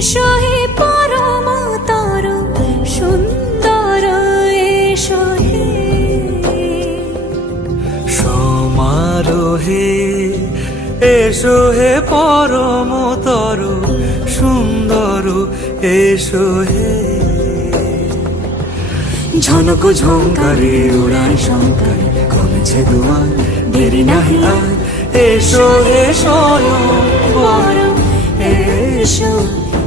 এসো হে পরমতর সুন্দর এসো হে সমারোহে এসো হে পরমতর সুন্দর এসো হে ঝনক ঝঙ্কারে উড়ান শঙ্কারে কমেছে দোয়ার দেরি নাহি আর এসো এসো